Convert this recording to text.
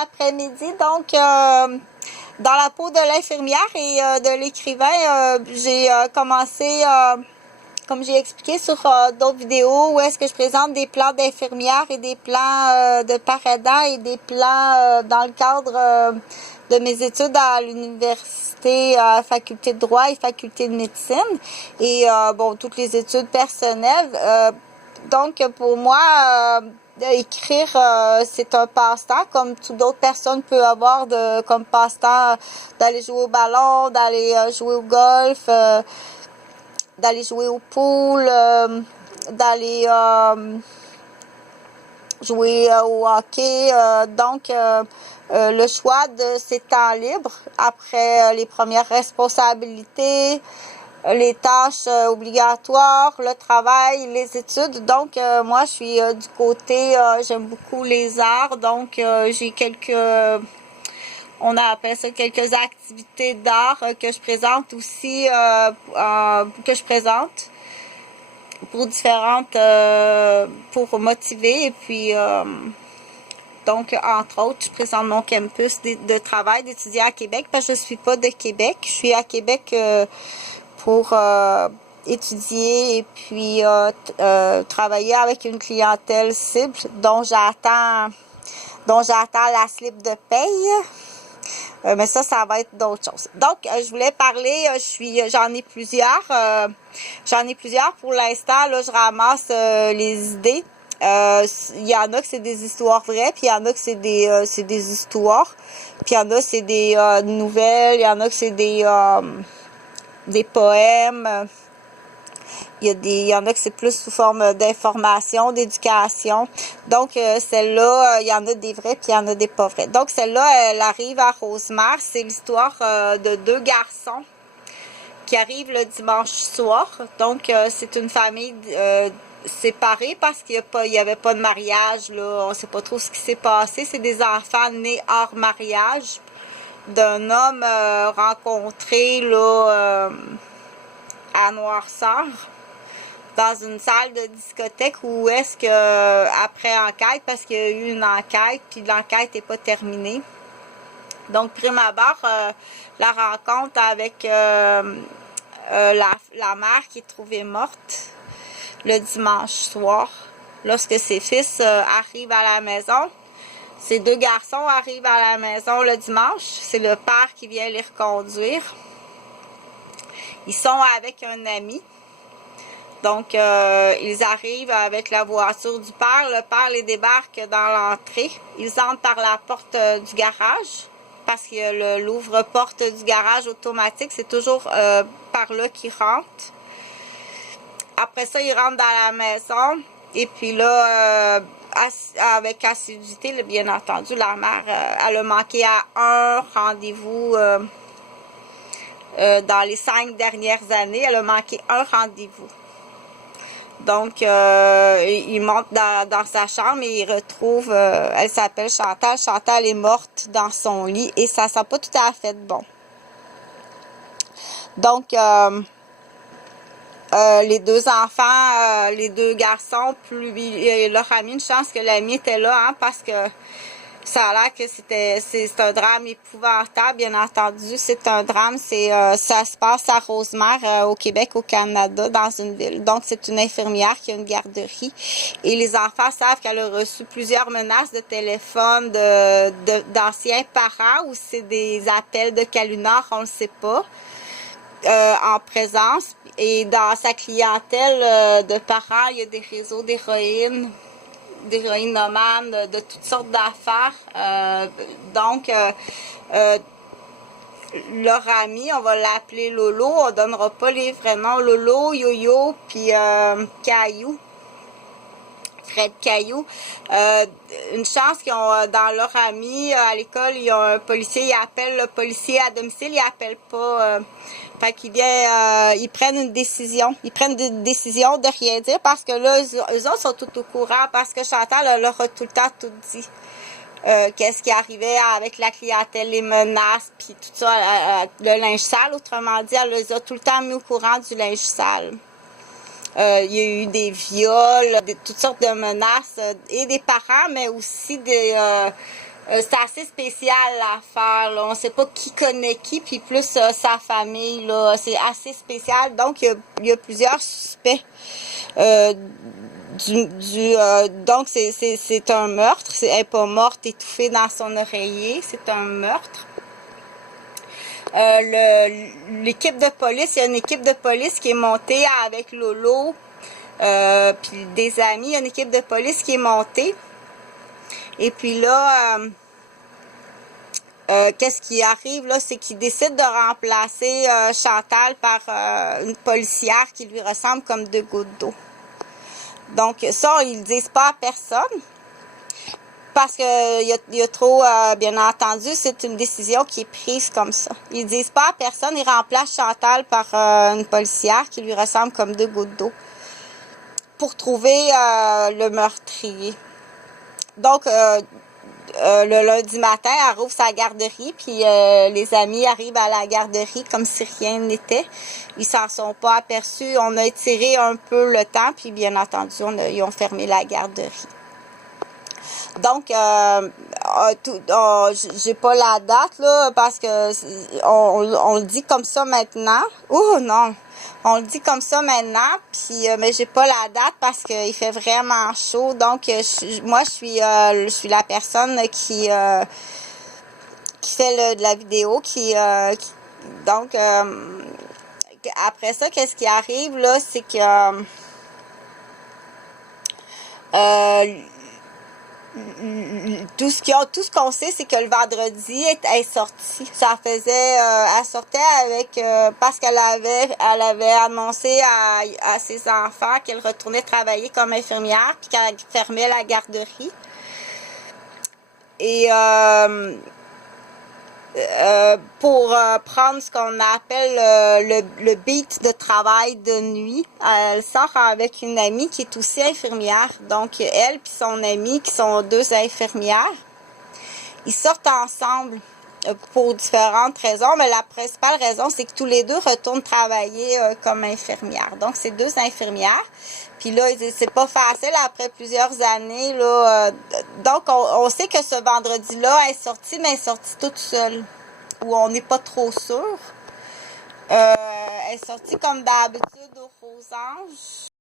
après-midi, donc dans la peau de l'infirmière et de l'écrivain, j'ai commencé, comme j'ai expliqué sur d'autres vidéos, où est-ce que je présente des plans d'infirmière et des plans de parents et des plans dans le cadre de mes études à l'université, faculté de droit et faculté de médecine, et bon, toutes les études personnelles. Donc, pour moi, écrire, c'est un passe-temps, comme toute d'autres personnes peuvent avoir comme passe-temps d'aller jouer au ballon, d'aller jouer au golf, d'aller jouer au pool, d'aller jouer au hockey. Donc, le choix de ces temps libres, après les premières responsabilités, les tâches obligatoires, le travail, les études. Donc, moi, je suis du côté, j'aime beaucoup les arts. Donc, j'ai on appelle ça quelques activités d'art que je présente aussi, que je présente pour différentes, pour motiver. Et puis, donc, entre autres, je présente mon campus de travail d'étudiants à Québec, parce que je suis pas de Québec. Je suis à Québec pour étudier et puis travailler avec une clientèle cible dont j'attends la slip de paye. Mais ça va être d'autres choses. Donc, je voulais parler, j'en ai plusieurs. Pour l'instant, là, je ramasse les idées. Il y en a que c'est des histoires vraies, puis il y en a que c'est des histoires. Puis il y en a c'est des nouvelles, il y en a que c'est des poèmes. Il y en a que c'est plus sous forme d'information, d'éducation. Donc, celle-là, il y en a des vrais, puis il y en a des pas vrais. Donc, celle-là, elle arrive à Rosemère. C'est l'histoire de deux garçons qui arrivent le dimanche soir. Donc, c'est une famille séparée parce qu'il y avait pas de mariage, là. On sait pas trop ce qui s'est passé. C'est des enfants nés hors mariage d'un homme rencontré, là, à Noirceur, dans une salle de discothèque, où est-ce que, après enquête, parce qu'il y a eu une enquête, puis l'enquête n'est pas terminée. Donc, prime abord, la rencontre avec la mère qui est trouvée morte le dimanche soir, lorsque ses fils arrivent à la maison. Ces deux garçons arrivent à la maison le dimanche. C'est le père qui vient les reconduire. Ils sont avec un ami. Donc, ils arrivent avec la voiture du père. Le père les débarque dans l'entrée. Ils entrent par la porte du garage, parce que l'ouvre-porte du garage automatique, c'est toujours par là qu'ils rentrent. Après ça, ils rentrent dans la maison. Et puis là, avec assiduité, bien entendu, la mère, elle a manqué à un rendez-vous dans les 5 dernières années. Elle a manqué un rendez-vous. Donc, il monte dans sa chambre et il retrouve, elle s'appelle Chantal. Chantal est morte dans son lit et ça sent pas tout à fait bon. Donc, les deux enfants, les deux garçons, leur ami, une chance que l'ami était là, hein, parce que ça a l'air que c'est un drame épouvantable, bien entendu. C'est un drame, ça se passe à Rosemère, au Québec, au Canada, dans une ville. Donc, c'est une infirmière qui a une garderie. Et les enfants savent qu'elle a reçu plusieurs menaces de téléphone d'anciens parents, ou c'est des appels de Calunar, on ne sait pas, en présence. Et dans sa clientèle de parents, il y a des réseaux d'héroïnomanes, de toutes sortes d'affaires. Donc, leur ami, on va l'appeler Lolo, on donnera pas les vrais noms, Lolo, Yo-Yo, puis Caillou, Fred Caillou. Une chance qu'ils ont dans leur ami à l'école, il y a un policier, ils appellent le policier à domicile, ils appellent pas. Fait qu'ils viennent, ils prennent une décision. Ils prennent une décision de rien dire, parce que là, eux autres sont tout au courant, parce que Chantal, elle leur a tout le temps tout dit. Qu'est-ce qui arrivait avec la clientèle, les menaces, puis tout ça, le linge sale, autrement dit, elle les a tout le temps mis au courant du linge sale. Il y a eu des viols, toutes sortes de menaces, et des parents, mais aussi C'est assez spécial l'affaire, là. On ne sait pas qui connaît qui, puis plus sa famille, là. C'est assez spécial. Donc, il y a plusieurs suspects. Donc, c'est un meurtre. Elle n'est pas morte étouffée dans son oreiller. C'est un meurtre. L'équipe de police, il y a une équipe de police qui est montée avec Lolo, puis des amis. Il y a une équipe de police qui est montée. Et puis là, qu'est-ce qui arrive là, c'est qu'il décide de remplacer Chantal par une policière qui lui ressemble comme deux gouttes d'eau. Donc ça, ils le disent pas à personne. Parce que il y a trop, bien entendu, c'est une décision qui est prise comme ça. Ils disent pas à personne, ils remplacent Chantal par une policière qui lui ressemble comme deux gouttes d'eau pour trouver le meurtrier. Donc, le lundi matin, elle rouvre sa garderie, puis les amis arrivent à la garderie comme si rien n'était. Ils s'en sont pas aperçus. On a étiré un peu le temps, puis bien entendu, ils ont fermé la garderie. Donc, j'ai pas la date, là, parce que on le dit comme ça maintenant. Oh non! On le dit comme ça maintenant, puis mais j'ai pas la date parce qu'il fait vraiment chaud. Donc, moi, je suis la personne qui fait de la vidéo, donc, après ça, qu'est-ce qui arrive, là, c'est que tout ce qu'on sait, c'est que le vendredi, elle est sortie. Ça faisait, elle sortait avec, parce qu'elle avait annoncé à ses enfants qu'elle retournait travailler comme infirmière, puis qu'elle fermait la garderie. Et pour prendre ce qu'on appelle le beat de travail de nuit. Elle sort avec une amie qui est aussi infirmière. Donc, elle et son amie, qui sont deux infirmières, ils sortent ensemble pour différentes raisons, mais la principale raison, c'est que tous les deux retournent travailler comme infirmières. Donc, c'est deux infirmières. Puis là, c'est pas facile après plusieurs années, là. Donc, on sait que ce vendredi-là, elle est sortie, mais elle est sortie toute seule. Ou on n'est pas trop sûr. Elle est sortie comme d'habitude au Rosange.